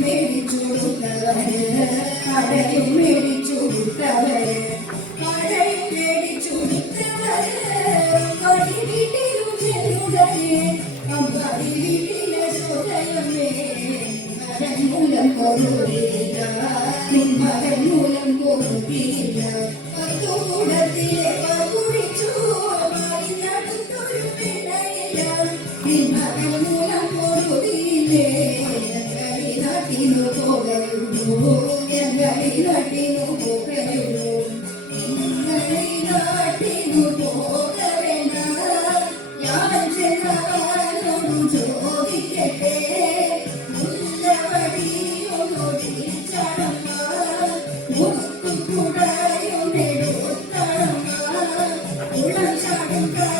മേടിച്ചു കൊടുത്തവര് കടയും മേടിച്ചു കൊടുത്തവര് പോകില്ല നിൻമകൻ മൂലം പോകില്ല പത്തുകൂടത്തിലെ കുറിച്ചു നടത്തൊരു പിഴയില്ല നിൻമകൻ മൂലം പോകില്ലേ എങ്ങളിലു പോകരുന്നു എങ്ങളിലു Gracias.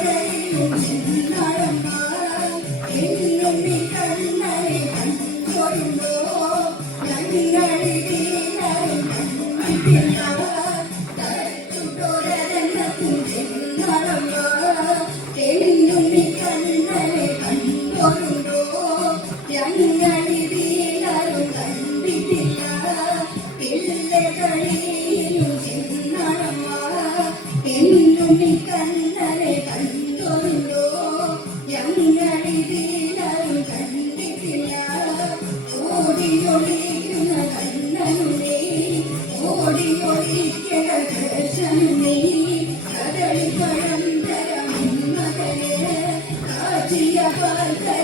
todavía falta.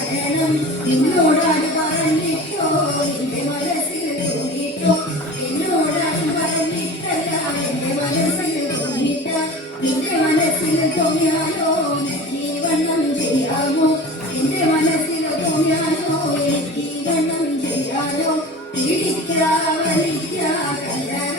ശരണം നിന്നോട് പറഞ്ഞിട്ടോ എന്റെ മനസ്സിൽ തോന്നിയിട്ടോ എന്നോട് പറഞ്ഞിട്ടല്ല എന്റെ മനസ്സിൽ തോന്നിയിട്ട? നിന്റെ മനസ്സിൽ തോന്നിയാലോ? നീ വണ്ണം ചെയ്യാമോ എന്റെ മനസ്സിൽ തോന്നിയാലോ? എനിക്ക് വണ്ണം ചെയ്യാലോ? പിടിക്കാ വലിക്കാ കല്യാണം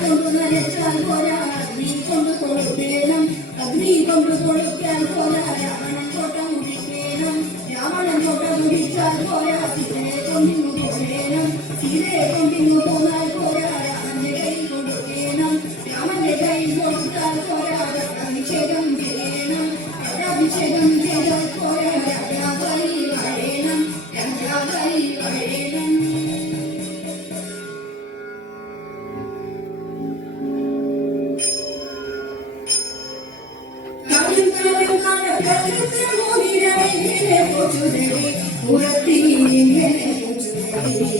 കൊണ്ട് നരച്ചാൽ പോരാ അഗ്നി കൊണ്ട് കൊളുത്തേനം അഗ്നി കൊണ്ട് കൊളുത്താൽ പോരാ രാവണൻ കോട്ട മുടിക്കേനം രാവണൻ കോട്ട മുടിച്ചാൽ പോരാ സീതയെ കൊണ്ടിങ്ങു പോരേനം സീതയെ കൊണ്ടിങ്ങു പോന്നാൽ Thank you.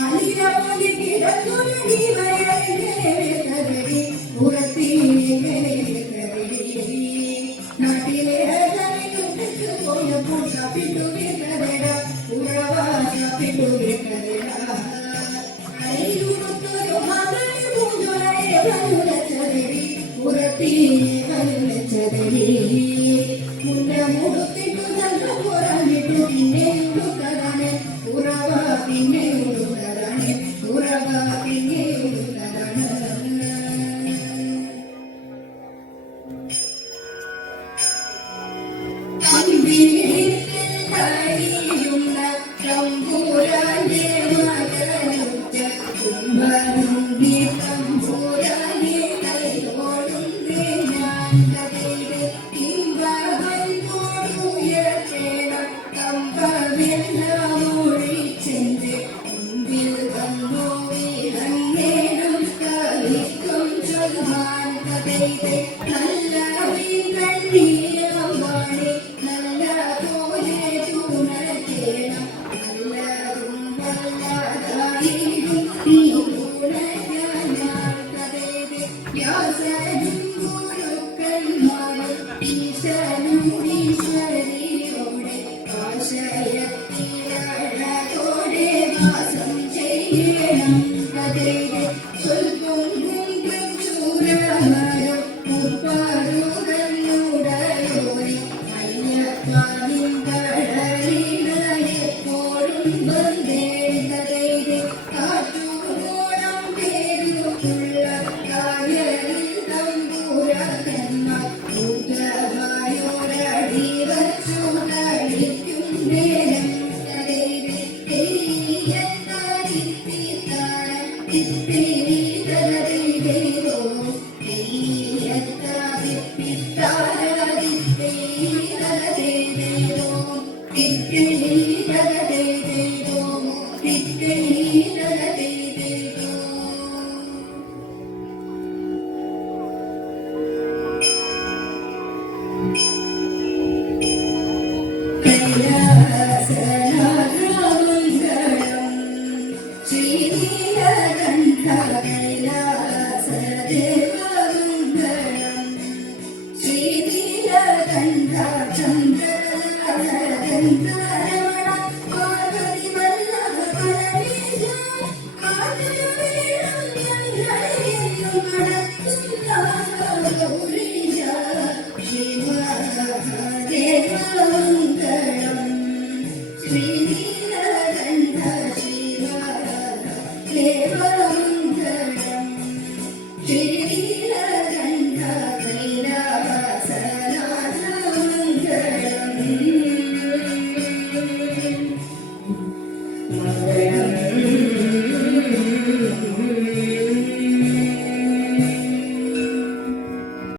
అలిగిన పోలికి రత్తుల నీవయ തമ്പുരാന്റെ മകനുറ്റ കുംഭനുണ്ടി തമ്പുരാനെ ഗ്രഹിക്കുന്നതേ തിത്തിരീതരതേതോ തെയ്യത്താരിത്തിത്താരതിത്തേതരതേതോ കൈലാസദേവമംഗളം ശ്രീനീലകണ്ഠ